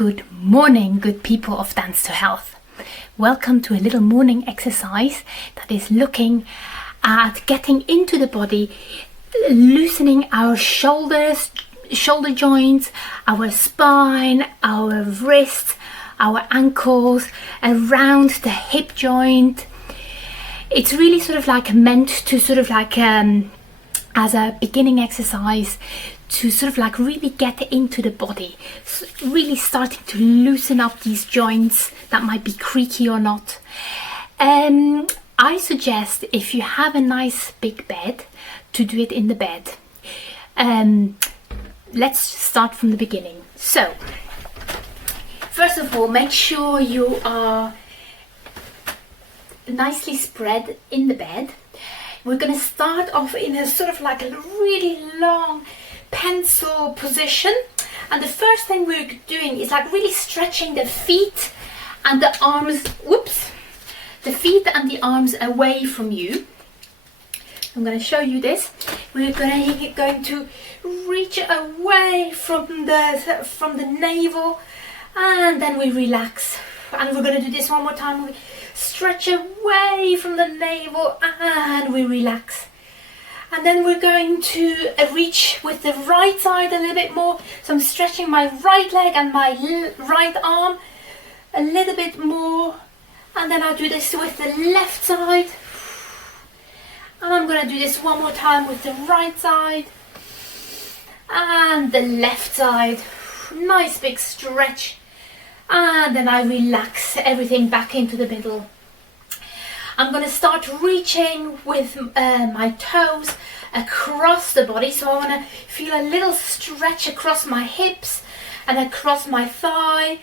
Good morning, good people of Dance to Health. Welcome to a little morning exercise that is looking at getting into the body, loosening our shoulders, shoulder joints, our spine, our wrists, our ankles, around the hip joint. It's really sort of like meant to sort of like as a beginning exercise to sort of like really get into the body, really starting to loosen up these joints that might be creaky or not. I suggest, if you have a nice big bed, to do it in the bed. Let's start from the beginning. So first of all, make sure you are nicely spread in the bed. We're going to start off in a sort of like a really long pencil position, and the first thing we're doing is like really stretching the feet and the arms, the feet and the arms away from you. I'm going to show you this. We're going to reach away from the navel, and then we relax, and we're going to do this one more time. We stretch away from the navel and we relax. And then we're going to reach with the right side a little bit more. So I'm stretching my right leg and my right arm a little bit more. And then I'll do this with the left side. And I'm going to do this one more time with the right side and the left side. Nice big stretch. And then I relax everything back into the middle. I'm going to start reaching with my toes across the body. So I want to feel a little stretch across my hips and across my thigh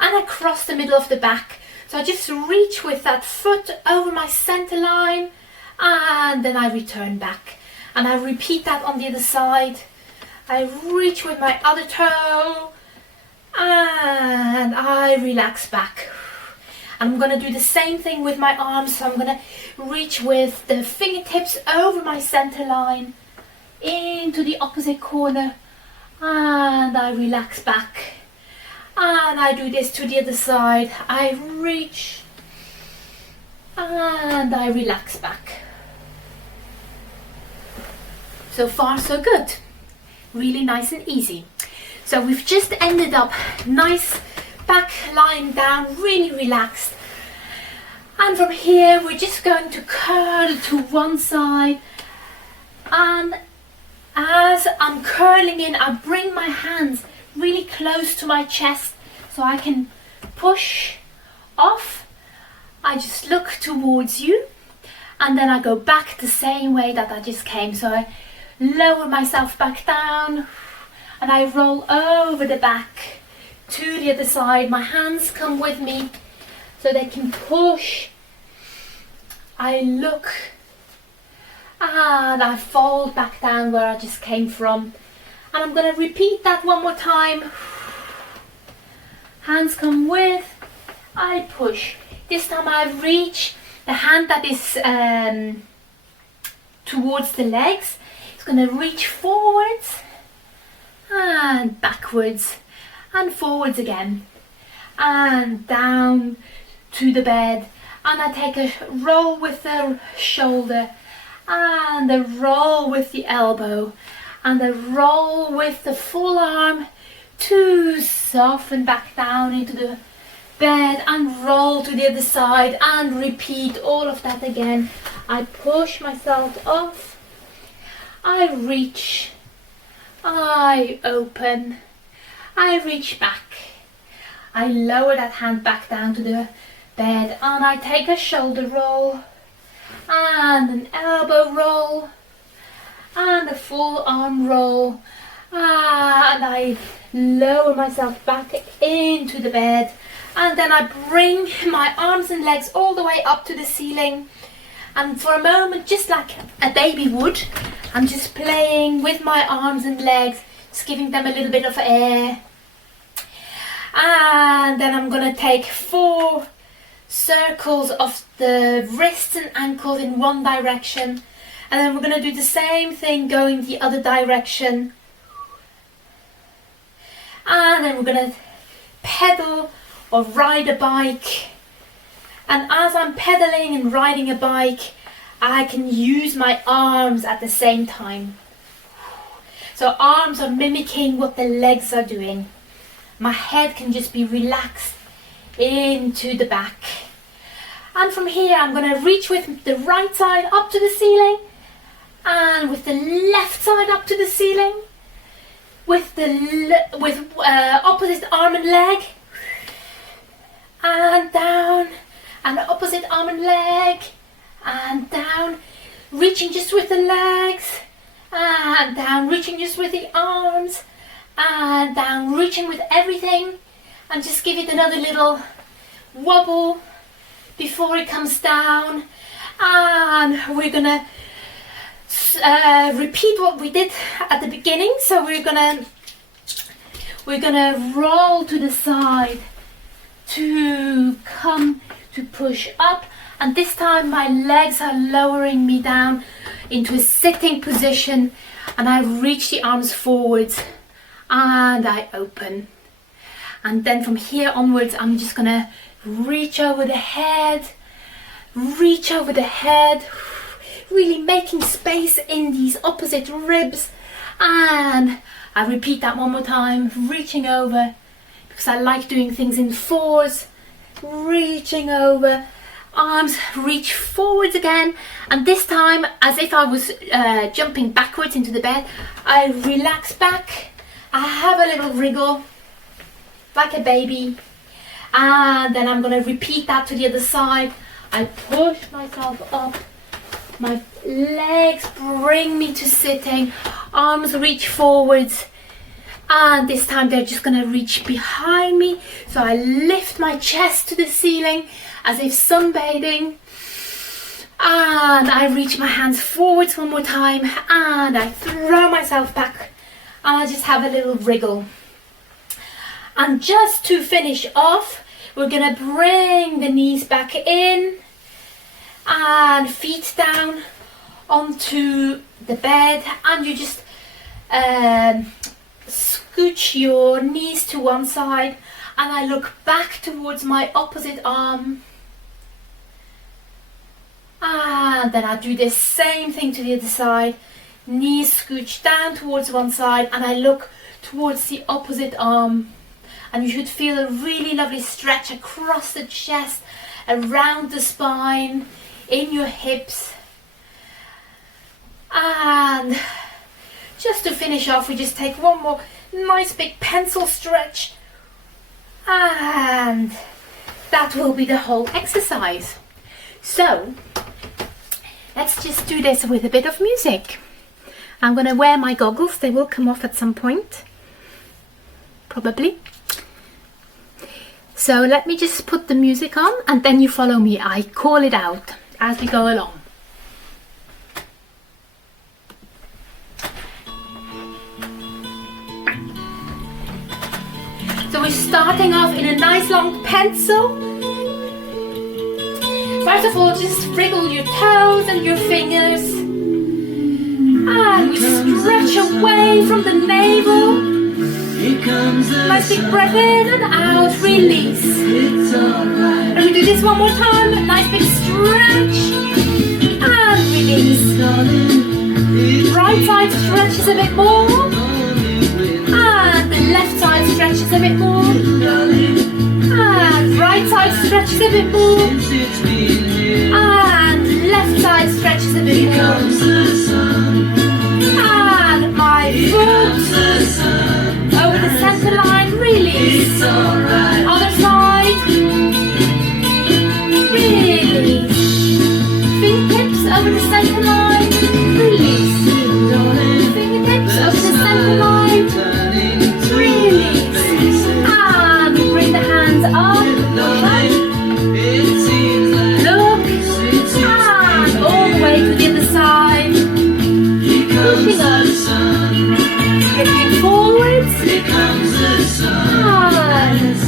and across the middle of the back. So I just reach with that foot over my center line, and then I return back. And I repeat that on the other side. I reach with my other toe and I relax back. I'm going to do the same thing with my arms. So I'm going to reach with the fingertips over my center line into the opposite corner, and I relax back. And I do this to the other side. I reach and I relax back. So far so good. Really nice and easy. So we've just ended up nice back lying down, really relaxed. And from here we're just going to curl to one side, and as I'm curling in, I bring my hands really close to my chest so I can push off. I just look towards you, and then I go back the same way that I just came. So I lower myself back down and I roll over the back to the other side. My hands come with me so they can push. I look and I fold back down where I just came from. And I'm going to repeat that one more time. Hands come with, I push. This time I reach the hand that is towards the legs. It's going to reach forwards and backwards and forwards again, and down to the bed. And I take a roll with the shoulder, and a roll with the elbow, and a roll with the full arm to soften back down into the bed, and roll to the other side, and repeat all of that again. I push myself off, I reach, I open, I reach back, I lower that hand back down to the bed, and I take a shoulder roll and an elbow roll and a full arm roll, and I lower myself back into the bed, and then I bring my arms and legs all the way up to the ceiling, and for a moment, just like a baby would, I'm just playing with my arms and legs, just giving them a little bit of air. And then I'm going to take 4 circles of the wrists and ankles in one direction, and then we're going to do the same thing going the other direction. And then we're going to pedal or ride a bike. And as I'm pedaling and riding a bike, I can use my arms at the same time. So arms are mimicking what the legs are doing. My head can just be relaxed into the back. And from here I'm going to reach with the right side up to the ceiling, and with the left side up to the ceiling, with opposite arm and leg, and down, and opposite arm and leg, and down, reaching just with the legs, and down, reaching just with the arms, and down, reaching with everything, and just give it another little wobble before it comes down. And we're gonna repeat what we did at the beginning. So we're gonna roll to the side to come to push up, and this time my legs are lowering me down into a sitting position, and I reach the arms forwards and I open. And then from here onwards I'm just gonna reach over the head, really making space in these opposite ribs. And I repeat that one more time, reaching over, because I like doing things in fours. Reaching over, arms reach forwards again, and this time, as if I was jumping backwards into the bed, I relax back, I have a little wriggle like a baby, and then I'm going to repeat that to the other side. I push myself up, my legs bring me to sitting, arms reach forwards, and this time they're just going to reach behind me. So I lift my chest to the ceiling as if sunbathing, and I reach my hands forwards one more time, and I throw myself back, and I just have a little wriggle. And just to finish off, we're going to bring the knees back in and feet down onto the bed, and you just scooch your knees to one side, and I look back towards my opposite arm, and then I do the same thing to the other side. Knees scooch down towards one side, and I look towards the opposite arm, and you should feel a really lovely stretch across the chest, around the spine, in your hips. And just to finish off, we just take one more nice big pencil stretch, and that will be the whole exercise. So let's just do this with a bit of music. I'm going to wear my goggles, they will come off at some point, probably. So let me just put the music on, and then you follow me. I call it out as we go along. So we're starting off in a nice long pencil. First of all, just wriggle your toes and your fingers, and we stretch away from the navel. Nice big breath in and out, release. And we do this one more time, a nice big stretch and release. Right side stretches a bit more, and the left side stretches a bit more, and right side stretches a bit more, and left side stretches a bit more. And my foot over the center line, release. Other side, release. Fingertips over the center line, release. Fingertips over the center line, release. And we bring the hands up, look, and all the way to the other side. Pushing up, skipping forwards, and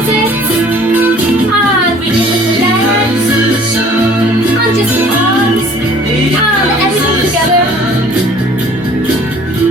opposites, and reach with the legs, and just the arms, and everything together,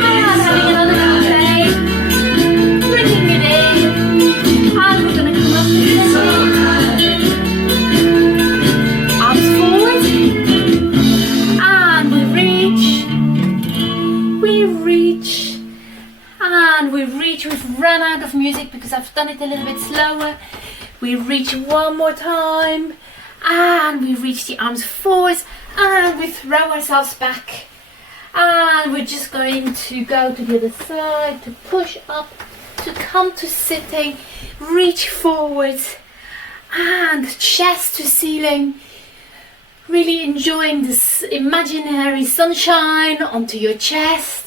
and having another little play, bringing it in, and we're going to come up this way, arms forward, and we reach, we've run out of music because I've done it a little bit slower. We reach one more time, and we reach the arms forwards, and we throw ourselves back, and we're just going to go to the other side, to push up, to come to sitting, reach forwards, and chest to ceiling, really enjoying this imaginary sunshine onto your chest.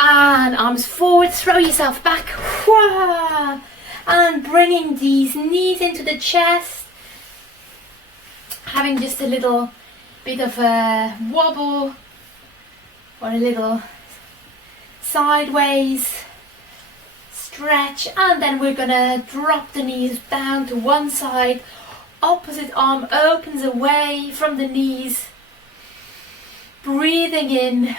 And arms forward, throw yourself back, and bringing these knees into the chest, having just a little bit of a wobble or a little sideways stretch, and then we're gonna drop the knees down to one side, opposite arm opens away from the knees, breathing in.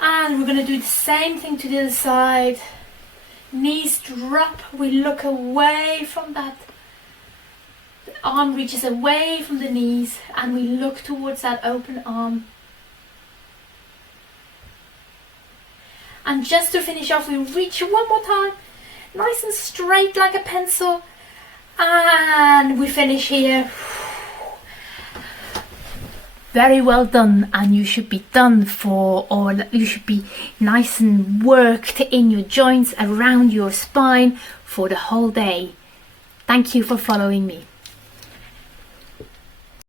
And we're going to do the same thing to the other side. Knees drop, we look away from that. The arm reaches away from the knees, and we look towards that open arm. And just to finish off, we reach one more time, nice and straight like a pencil. And we finish here. Very well done, and you should be done for, or you should be nice and worked in your joints around your spine for the whole day. Thank you for following me.